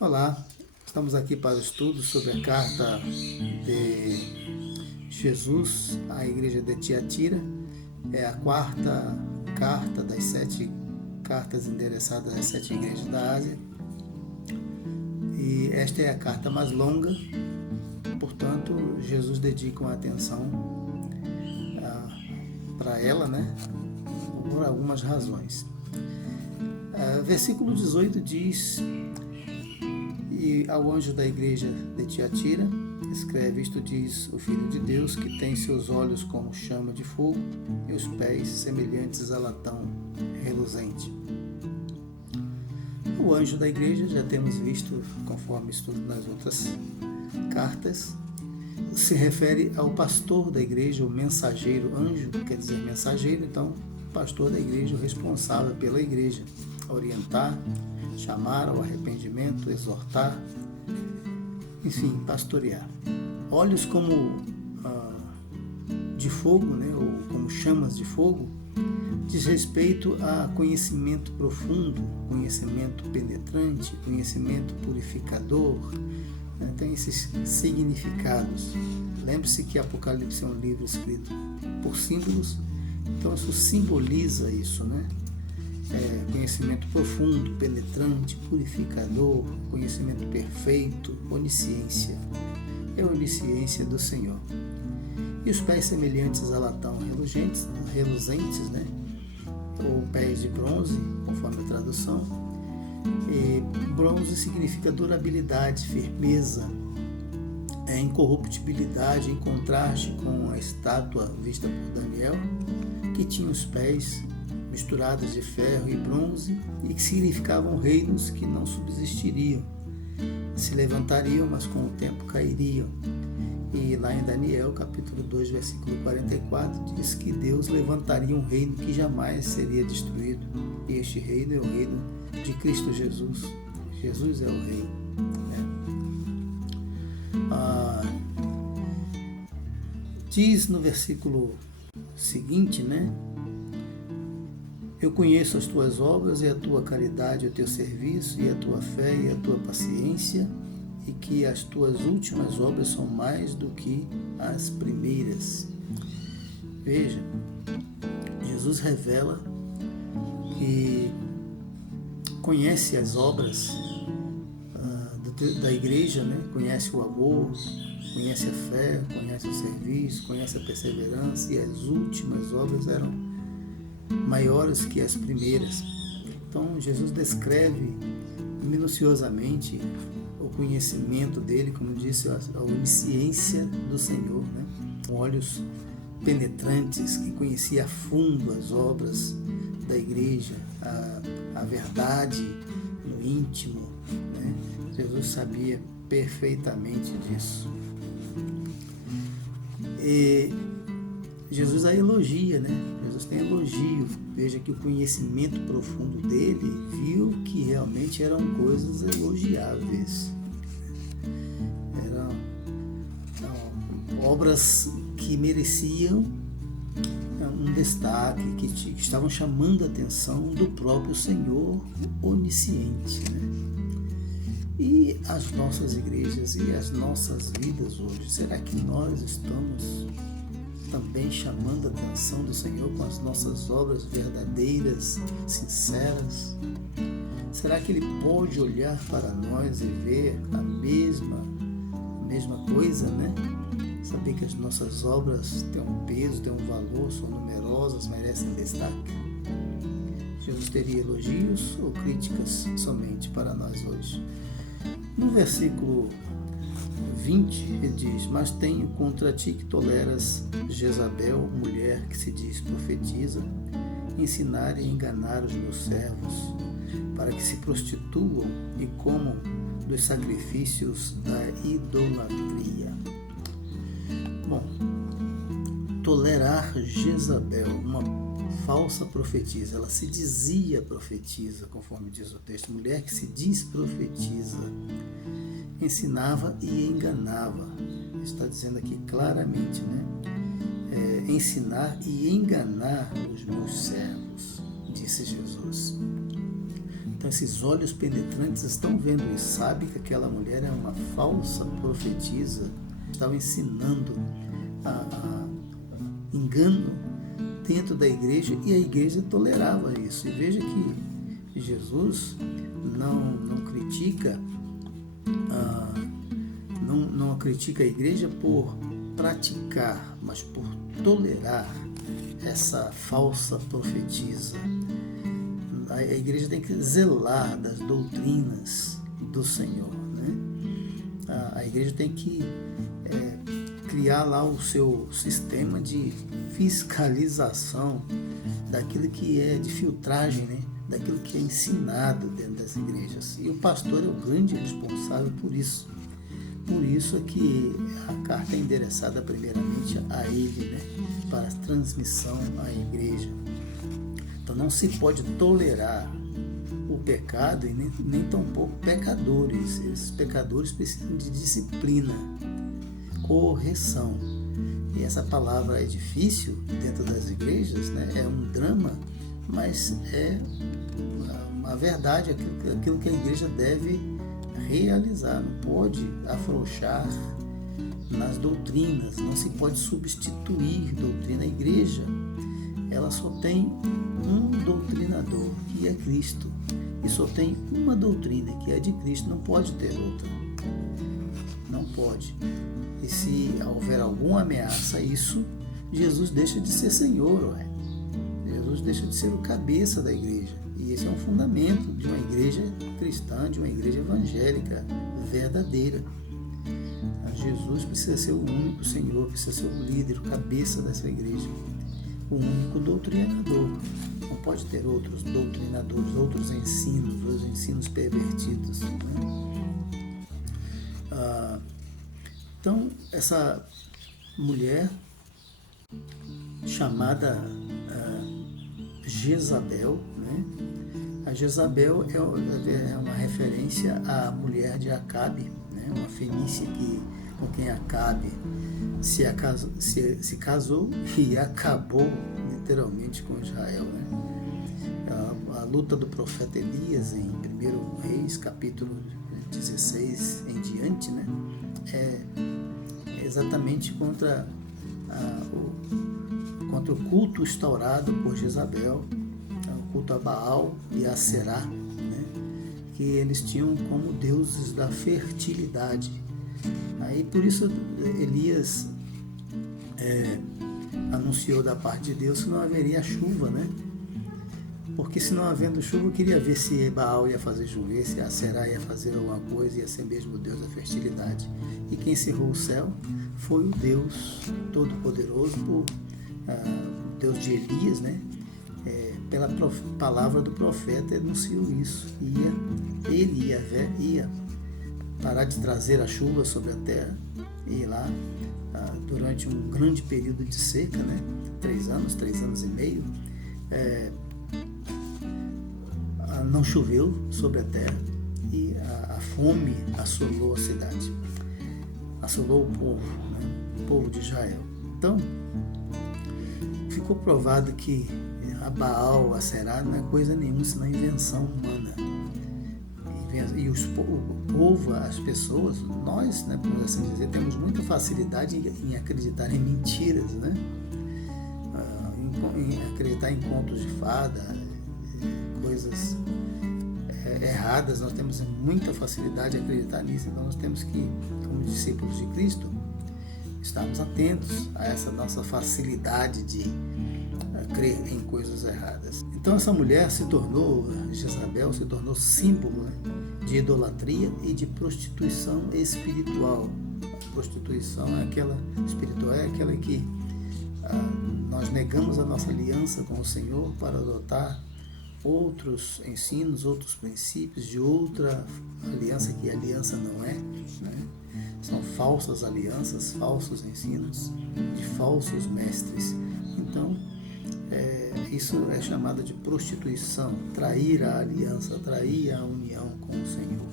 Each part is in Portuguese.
Olá, estamos aqui para o estudo sobre a carta de Jesus à igreja de Tiatira. É a quarta carta das 7 cartas endereçadas às 7 igrejas da Ásia. E esta é a carta mais longa, portanto, Jesus dedica uma atenção para ela, por algumas razões. Versículo 18 diz: E ao anjo da igreja de Tiatira, escreve: Isto diz o Filho de Deus, que tem seus olhos como chama de fogo e os pés semelhantes a latão reluzente. O anjo da igreja, já temos visto, conforme estudo nas outras cartas, se refere ao pastor da igreja, o mensageiro. Anjo quer dizer mensageiro, então pastor da igreja, o responsável pela igreja, orientar, chamar ao arrependimento, exortar, enfim, pastorear. Olhos como de fogo, ou como chamas de fogo, diz respeito a conhecimento profundo, conhecimento penetrante, conhecimento purificador, tem esses significados. Lembre-se que Apocalipse é um livro escrito por símbolos, então isso simboliza isso, conhecimento profundo, penetrante, purificador, conhecimento perfeito, onisciência. É a onisciência do Senhor. E os pés semelhantes a latão reluzentes, ou pés de bronze, conforme a tradução. E bronze significa durabilidade, firmeza, incorruptibilidade, em contraste com a estátua vista por Daniel, que tinha os pés misturados de ferro e bronze e que significavam reinos que não subsistiriam, se levantariam, mas com o tempo cairiam. E lá em Daniel, capítulo 2, versículo 44, diz que Deus levantaria um reino que jamais seria destruído. E este reino é o reino de Cristo Jesus. Jesus é o rei. Diz no versículo seguinte, Eu conheço as tuas obras e a tua caridade, o teu serviço e a tua fé e a tua paciência, e que as tuas últimas obras são mais do que as primeiras. Veja, Jesus revela que conhece as obras da igreja, conhece o amor, conhece a fé, conhece o serviço, conhece a perseverança, e as últimas obras eram maiores que as primeiras. Então Jesus descreve minuciosamente o conhecimento dele, como disse, a onisciência do Senhor, com olhos penetrantes, que conhecia a fundo as obras da igreja, a verdade no íntimo. Jesus sabia perfeitamente disso. E Jesus a elogia, Jesus tem elogio. Veja que o conhecimento profundo dele viu que realmente eram coisas elogiáveis. Eram obras que mereciam um destaque, que estavam chamando a atenção do próprio Senhor onisciente. E as nossas igrejas e as nossas vidas hoje, será que nós estamos também chamando a atenção do Senhor com as nossas obras verdadeiras, sinceras? Será que Ele pode olhar para nós e ver a mesma coisa, Saber que as nossas obras têm um peso, têm um valor, são numerosas, merecem destaque? Jesus teria elogios ou críticas somente para nós hoje? No versículo 20, ele diz: Mas tenho contra ti que toleras Jezabel, mulher que se diz profetiza, ensinar e enganar os meus servos, para que se prostituam e comam dos sacrifícios da idolatria. Bom, tolerar Jezabel, uma falsa profetisa, ela se dizia profetisa, conforme diz o texto, mulher que se diz profetiza, ensinava e enganava. Está dizendo aqui claramente, ensinar e enganar os meus servos, disse Jesus. Então esses olhos penetrantes estão vendo isso, sabe que aquela mulher é uma falsa profetisa, estava ensinando a engano dentro da igreja, e a igreja tolerava isso. E veja que Jesus não critica não critica a igreja por praticar, mas por tolerar essa falsa profetisa. A igreja tem que zelar das doutrinas do Senhor, né? A igreja tem que criar lá o seu sistema de fiscalização daquilo que é de filtragem, né? Daquilo que é ensinado dentro das igrejas. E o pastor é o grande responsável por isso. Por isso é que a carta é endereçada primeiramente a ele, né? Para a transmissão à igreja. Então não se pode tolerar o pecado e nem tampouco pecadores. Esses pecadores precisam de disciplina, correção. E essa palavra é difícil dentro das igrejas, né? É um drama, mas é uma verdade, aquilo que a igreja deve realizar. Não pode afrouxar nas doutrinas, não se pode substituir doutrina. A igreja, ela só tem um doutrinador, que é Cristo, e só tem uma doutrina, que é de Cristo, não pode ter outra. Não pode. E se houver alguma ameaça a isso, Jesus deixa de ser Senhor, Jesus deixa de ser o cabeça da igreja. E esse é um fundamento de uma igreja cristã, de uma igreja evangélica verdadeira. Jesus precisa ser o único Senhor, precisa ser o líder, o cabeça dessa igreja, o único doutrinador. Não pode ter outros doutrinadores, outros ensinos pervertidos, né? Então, essa mulher chamada Jezabel, né? A Jezabel é uma referência à mulher de Acabe, né? Uma fenícia com quem Acabe se casou e acabou literalmente com Israel, né? A luta do profeta Elias em 1 Reis, capítulo 16 em diante, né? É exatamente contra o culto instaurado por Jezabel, o culto a Baal e a Será, né? Que eles tinham como deuses da fertilidade. Aí por isso Elias anunciou da parte de Deus que não haveria chuva, né? Porque se não havendo chuva, eu queria ver se Baal ia fazer chover, se a Será ia fazer alguma coisa, ia ser mesmo o Deus da fertilidade. E quem cerrou o céu foi o Deus Todo-Poderoso, o Deus de Elias, né? Pela palavra do profeta anunciou isso. Ele ia parar de trazer a chuva sobre a terra, e lá durante um grande período de seca, né? 3 anos e meio, não choveu sobre a terra, e a fome assolou a cidade, assolou o povo, né? O povo de Israel. Então ficou provado que a Baal, a Será, não é coisa nenhuma senão invenção humana. E o povo, as pessoas, nós, né, por assim dizer, temos muita facilidade em acreditar em mentiras, né? Em acreditar em contos de fada, coisas erradas. Nós temos muita facilidade em acreditar nisso. Então nós temos que, como discípulos de Cristo, estarmos atentos a essa nossa facilidade de crer em coisas erradas. Então essa mulher Jezabel se tornou símbolo, né, de idolatria e de prostituição espiritual. A prostituição espiritual é aquela que nós negamos a nossa aliança com o Senhor para adotar outros ensinos, outros princípios de outra aliança, que aliança não é, né? São falsas alianças, falsos ensinos de falsos mestres. Então isso é chamado de prostituição, trair a aliança, trair a união com o Senhor.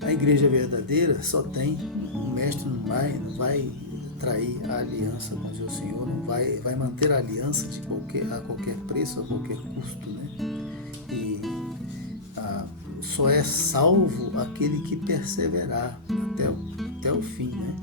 A igreja verdadeira só tem um mestre, não vai trair a aliança com o seu Senhor, não vai manter a aliança a qualquer preço, a qualquer custo, né? E só é salvo aquele que perseverar até o fim, né?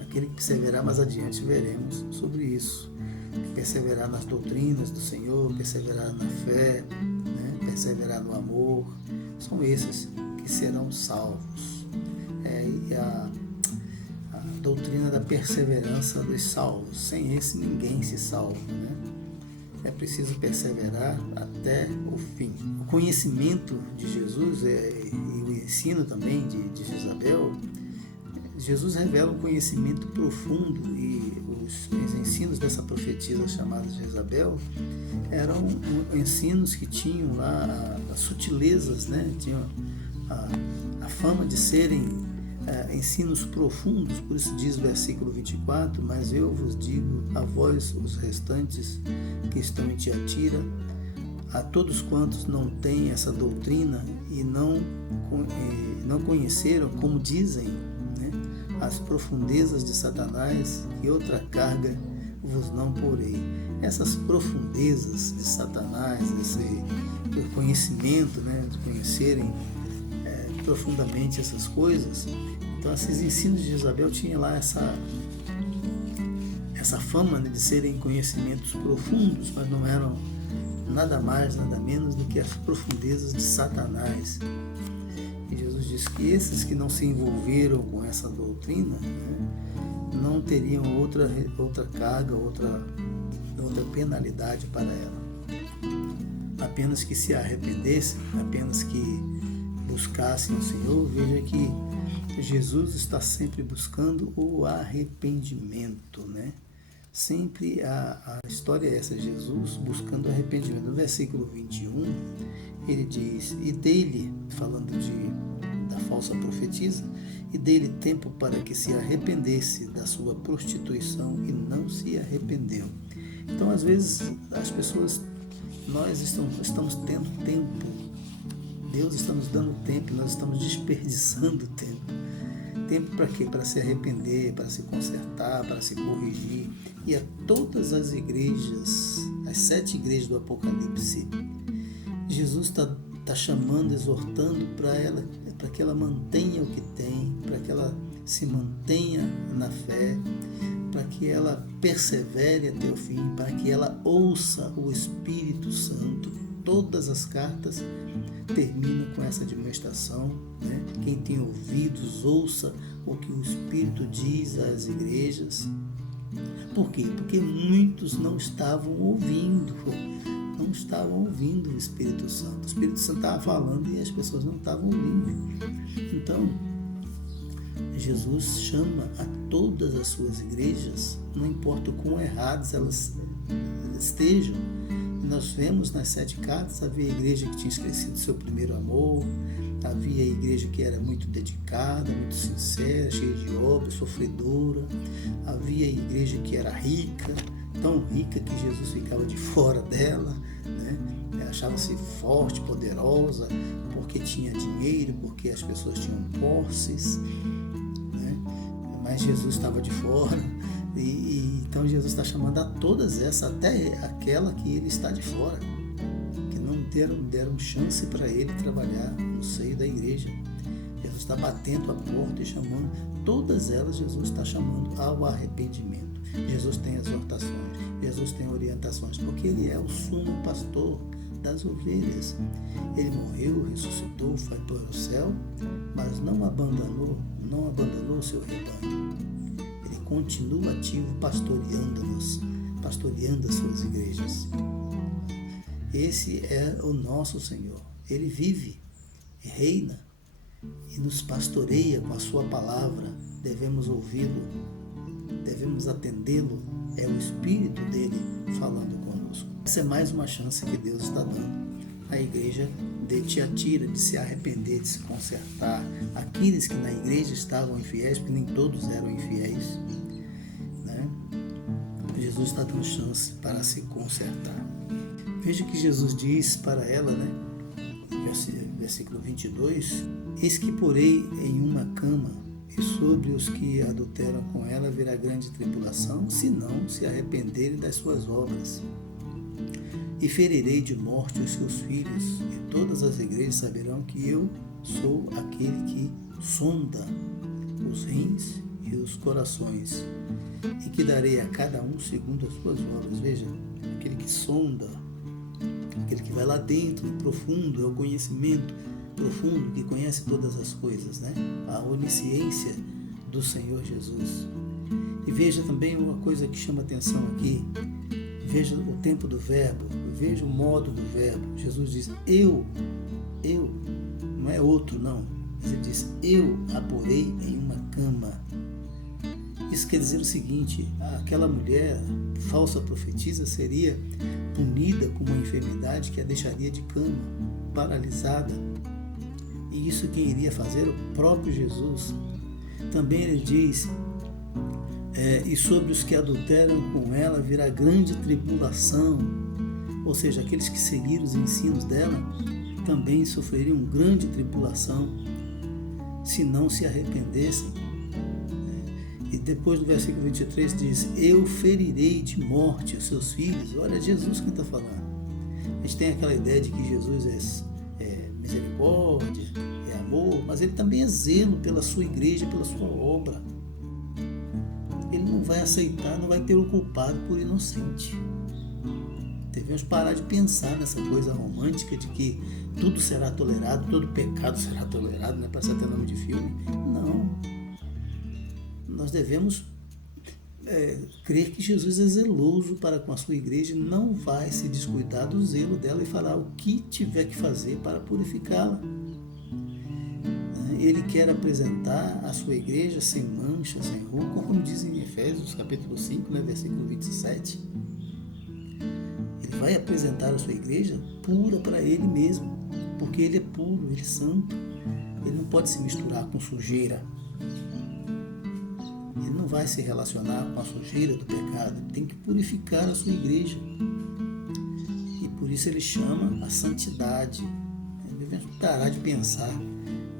Aquele que perseverar, mais adiante veremos sobre isso. Perseverar nas doutrinas do Senhor, perseverar na fé, né? Perseverar no amor, são esses que serão salvos. E a doutrina da perseverança dos salvos, sem esse ninguém se salva, né? É preciso perseverar até o fim. O conhecimento de Jesus e o ensino também de Jezabel, Jesus revela um conhecimento profundo, e os ensinos dessa profetisa chamada Jezabel eram ensinos que tinham lá as sutilezas, né? Tinham a fama de serem ensinos profundos. Por isso diz o versículo 24: mas eu vos digo a vós, os restantes que estão em Tiatira, a todos quantos não têm essa doutrina e não conheceram, como dizem, né, as profundezas de Satanás, que outra carga vos não porei. Essas profundezas de Satanás, esse conhecimento, né, de conhecerem profundamente essas coisas. Então, esses ensinos de Jezabel tinham lá essa fama, né, de serem conhecimentos profundos, mas não eram nada mais, nada menos do que as profundezas de Satanás. E Jesus diz que esses que não se envolveram com essa doutrina, né, não teriam outra carga, outra penalidade para ela. Apenas que se arrependessem, apenas que buscassem o Senhor. Veja que Jesus está sempre buscando o arrependimento, né? Sempre a história é essa, Jesus buscando o arrependimento. No versículo 21, ele diz: e dele, falando da falsa profetisa, e dele tempo para que se arrependesse da sua prostituição, e não se arrependeu. Então, às vezes, as pessoas, nós estamos tendo tempo, Deus está nos dando tempo, nós estamos desperdiçando tempo. Tempo para quê? Para se arrepender, para se consertar, para se corrigir. E a todas as igrejas, as 7 igrejas do Apocalipse, Jesus está chamando, exortando para que ela mantenha o que tem, para que ela se mantenha na fé, para que ela persevere até o fim, para que ela ouça o Espírito Santo. Todas as cartas terminam com essa demonstração, né? Quem tem ouvidos, ouça o que o Espírito diz às igrejas. Por quê? Porque muitos não estavam ouvindo o Espírito Santo. O Espírito Santo estava falando e as pessoas não estavam ouvindo. Então, Jesus chama a todas as suas igrejas, não importa o quão erradas elas estejam. Nós vemos nas 7 cartas, havia a igreja que tinha esquecido seu primeiro amor, havia a igreja que era muito dedicada, muito sincera, cheia de obras, sofredora, havia a igreja que era rica, tão rica que Jesus ficava de fora dela, né? Achava-se forte, poderosa, porque tinha dinheiro, porque as pessoas tinham posses, né? Mas Jesus estava de fora. Então Jesus está chamando a todas essas, até aquela que ele está de fora, que não deram chance para ele trabalhar no seio da igreja. Jesus está batendo a porta e chamando todas elas. Jesus está chamando ao arrependimento. Jesus tem exortações, Jesus tem orientações, porque ele é o sumo pastor das ovelhas. Ele morreu, ressuscitou, foi para o céu, mas não abandonou o seu rebanho. Ele continua ativo, pastoreando as suas igrejas. Esse é o nosso Senhor. Ele vive, reina e nos pastoreia com a sua palavra. Devemos ouvi-lo, devemos atendê-lo. É o Espírito dele falando conosco. Essa é mais uma chance que Deus está dando à igreja de Tiatira, de se arrepender, de se consertar. Aqueles que na igreja estavam infiéis, porque nem todos eram infiéis, né? Jesus está dando chance para se consertar. Veja que Jesus diz para ela, né? Versículo 22: eis que porei em uma cama, e sobre os que adulteram com ela virá grande tribulação, se não se arrependerem das suas obras. e ferirei de morte os seus filhos, e todas as igrejas saberão que eu sou aquele que sonda os rins e os corações, e que darei a cada um segundo as suas obras. Veja, aquele que sonda, aquele que vai lá dentro, profundo, é o conhecimento profundo, que conhece todas as coisas, né? A onisciência do Senhor Jesus. E veja também uma coisa que chama atenção aqui, veja o tempo do verbo, veja o modo do verbo. Jesus diz, eu, não é outro não, ele diz, eu a porei em uma cama. Isso quer dizer o seguinte, aquela mulher falsa profetisa seria punida com uma enfermidade que a deixaria de cama, paralisada. E isso quem iria fazer? O próprio Jesus. Também ele diz, e sobre os que adulteram com ela virá grande tribulação, ou seja, aqueles que seguiram os ensinos dela também sofreriam grande tribulação se não se arrependessem. E depois no versículo 23 diz, eu ferirei de morte os seus filhos. Olha, Jesus quem está falando. A gente tem aquela ideia de que Jesus é misericórdia, é amor, mas ele também é zelo pela sua igreja, pela sua obra. Ele não vai aceitar, não vai ter o culpado por inocente. Devemos parar de pensar nessa coisa romântica de que tudo será tolerado, todo pecado será tolerado, né? Parece até nome de filme. Não. Nós devemos crer que Jesus é zeloso para com a sua igreja e não vai se descuidar do zelo dela e falar o que tiver que fazer para purificá-la. Ele quer apresentar a sua igreja sem mancha, sem ruga, como diz em Efésios capítulo 5, né, versículo 27. Ele vai apresentar a sua igreja pura para ele mesmo, porque ele é puro, ele é santo. Ele não pode se misturar com sujeira. Ele não vai se relacionar com a sujeira do pecado. Ele tem que purificar a sua igreja. E por isso ele chama a santidade. Devemos parar de pensar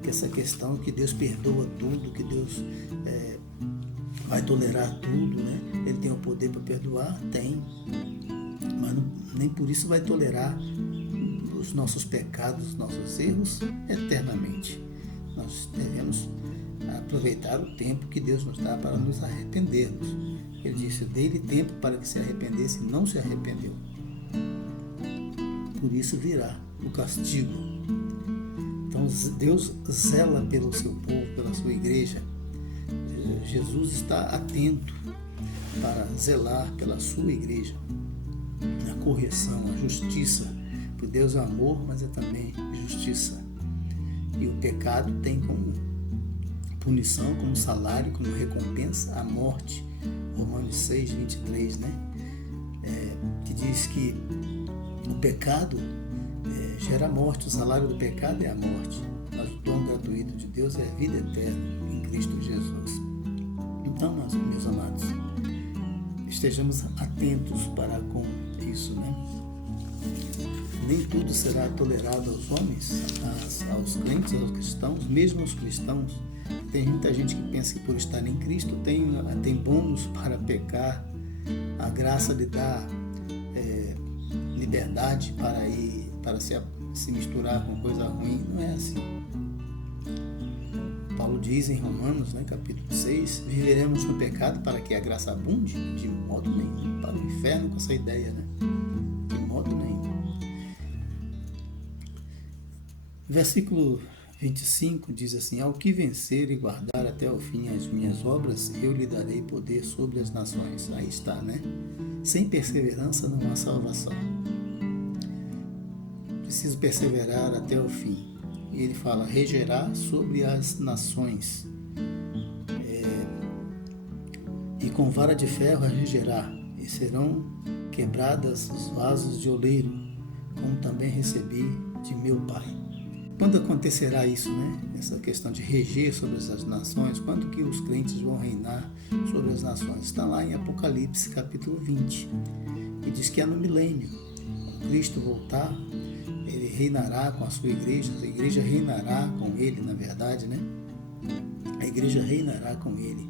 que essa questão que Deus perdoa tudo, que Deus vai tolerar tudo, né? Ele tem o poder para perdoar? Tem. Mas nem por isso vai tolerar os nossos pecados, os nossos erros eternamente. Nós devemos aproveitar o tempo que Deus nos dá para nos arrependermos. Ele disse, dei-lhe tempo para que se arrependesse e não se arrependeu. Por isso virá o castigo. Então Deus zela pelo seu povo, pela sua igreja. Jesus está atento para zelar pela sua igreja. A correção, a justiça. Porque Deus é amor, mas é também justiça. E o pecado tem como punição, como salário, como recompensa, a morte. Romanos 6, 23, né? Que diz que o pecado gera morte, o salário do pecado é a morte, mas o dom gratuito de Deus é a vida eterna em Cristo Jesus. Então, meus amados, estejamos atentos para com isso, né? Nem tudo será tolerado aos homens, aos crentes, aos cristãos, mesmo aos cristãos. Tem muita gente que pensa que por estar em Cristo tem bônus para pecar, a graça lhe dá liberdade para se misturar com coisa ruim. Não é assim. Paulo diz em Romanos, né, capítulo 6, viveremos no pecado para que a graça abunde? De modo nenhum. Para o inferno com essa ideia, né? De modo nenhum. Versículo 25 diz assim, ao que vencer e guardar até o fim as minhas obras, eu lhe darei poder sobre as nações. Aí está, né? Sem perseverança não há salvação. Preciso perseverar até o fim. E ele fala, regerá sobre as nações. E com vara de ferro a regerá, e serão quebradas os vasos de oleiro, como também recebi de meu Pai. Quando acontecerá isso, né? Essa questão de reger sobre as nações, quando que os crentes vão reinar sobre as nações? Está lá em Apocalipse, capítulo 20, e diz que é no milênio. Quando Cristo voltar, ele reinará com a sua igreja, a igreja reinará com ele, na verdade, né? A igreja reinará com ele,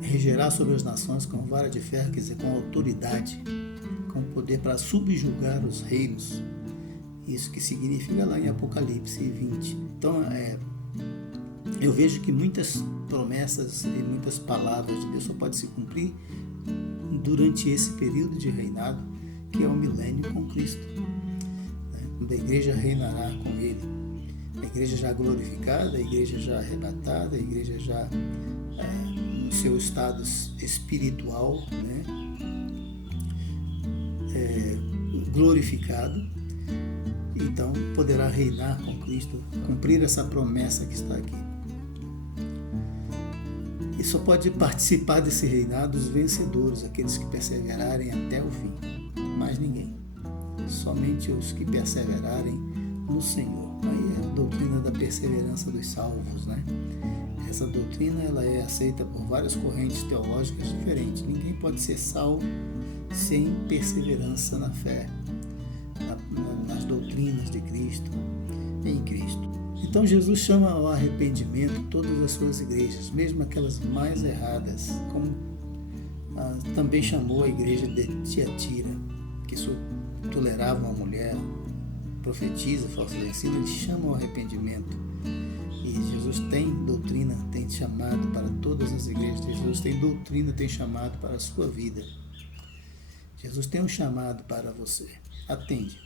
regerá sobre as nações com vara de ferro, quer dizer, com autoridade. com poder para subjugar os reinos. Isso que significa lá em Apocalipse 20. Então, eu vejo que muitas promessas e muitas palavras de Deus só podem se cumprir durante esse período de reinado, que é o milênio com Cristo, né? Quando a igreja reinará com Ele. A igreja já glorificada, a igreja já arrebatada, a igreja já no seu estado espiritual, né? Glorificado. Então poderá reinar com Cristo, cumprir essa promessa que está aqui. E só pode participar desse reinado os vencedores, aqueles que perseverarem até o fim. Mais ninguém. Somente os que perseverarem no Senhor. Aí é a doutrina da perseverança dos salvos, né? Essa doutrina ela é aceita por várias correntes teológicas diferentes. Ninguém pode ser salvo sem perseverança na fé, nas doutrinas de Cristo, em Cristo. Então Jesus chama ao arrependimento todas as suas igrejas, mesmo aquelas mais erradas, como também chamou a igreja de Tiatira, que tolerava uma mulher, profetiza, falsa ensino, ele chama ao arrependimento. E Jesus tem doutrina, tem chamado para todas as igrejas, Jesus tem doutrina, tem chamado para a sua vida. Jesus tem um chamado para você. Atende.